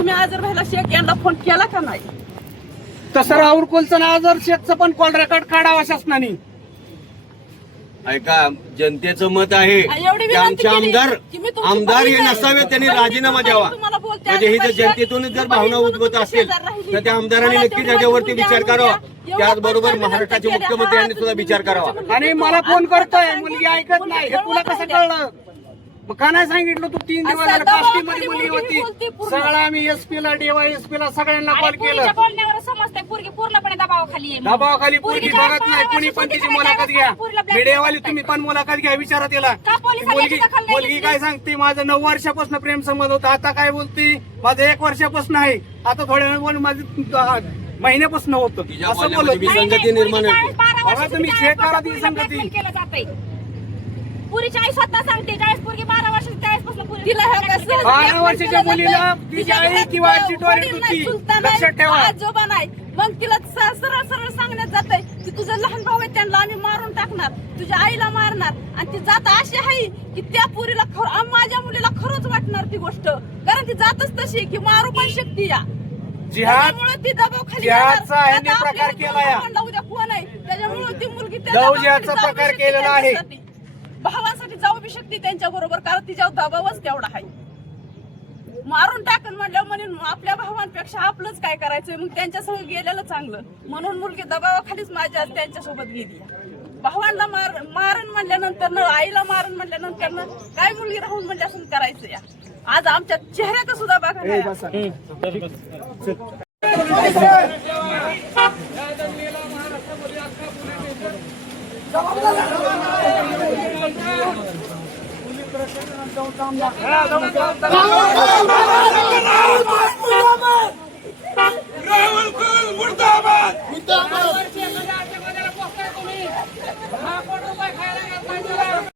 तुम्ही आजर भाईला शेख यांना फोन केला का नाही? तसं राहुल कुलचं आजर शेखचं पण कॉल रेकॉर्ड काढावा शासनाने. ऐका, जनतेचं मत आहे एवढी की विनंती आमचे केली आमदार की मी तुमची आमदार हे बहीण आहे. नसावे, त्यांनी बहीण राजीनामा द्यावा. तुम्हाला बोलते म्हणजे ही जर आणि जनतेतूनच जर भावना उद्भवत असेल तर त्या आमदारांनी नक्कीच याच्यावरती विचार करावा. त्याचबरोबर महाराष्ट्राचे मुख्यमंत्री यांनी सुद्धा विचार करावा. आणि मला फोन करतोय, मुलगी ऐकत नाही. हे तुला कसं कळलं? मग का नाही सांगितलं तू? 3 दिवस झाले काष्टीमध्ये मुलगी होती. सगळं आम्ही एसपीला डीवायएसपीला सगळ्यांना कॉल केलं. बोलण्यावर समजतंय पोरगी पूर्णपणे दबावाखाली आहे. दबावाखाली पोरगी बघत नाही. कुणी पण तिची मुलाखत घ्या. मीडियावाली तुम्ही पण मुलाखत घ्या, विचारा तिला. मुलगी काय सांगते? माझं 9 वर्षापासून प्रेम संबंध होता. आता काय बोलती? माझं 1 वर्षापासून आहे. आता थोड्या वेळ माझं महिन्यापासून होतं असं बोलत. विसंगती निर्माण होते. बघा तुम्ही चेक करा ती संगती. पुरीची आई स्वतः सांगते 40 पोरगी 12 वर्षाची 40 पासून पुरी तिला हे कसं 12 वर्षाच्या मुलीला तिची आई किंवा आजी टॉयलेट होती. लक्षात ठेवा. आजोबा नाही. मग तिला सरळ सरळ सांगण्यात जातंय की तुझं लहान भाऊ आहे त्यांना आम्ही मारून टाकणार, तुझ्या आईला मारणार. आणि ती जात अशी आहे की त्या पुरीला माझ्या मुलीला खरंच वाटणार ती गोष्ट, कारण ती जातच तशी की मारू पण शकते या. त्यामुळे ती दबावाखाली जिहादचा ह्यांनी प्रकार केला या. उद्या कोण आहे त्याच्यामुळे ती मुलगी त्या लव दबावाखाली जिहादचा जाऊ प्रकार शकते केलेला आहे. त्यांच्यासाठी. भावासाठी जाऊ बी शकते त्यांच्या बरोबर, कारण तिच्यावर दबावच तेवढा आहे. मारून टाकन म्हणलं म्हणून आपल्या भावांपेक्षा आपलंच काय करायचंय, मग त्यांच्यासोबत गेलेलं चांगलं म्हणून मुलगी दबावाखालीच माझ्या त्यांच्यासोबत गेली. भावांना मारण म्हणल्यानंतर आईला मारण म्हणल्यानंतर काय मुलगी राहून म्हणजे असं करायचं या. आज आमच्या चेहऱ्यात सुद्धा बघा राहुल कुल मुर्दाबाद.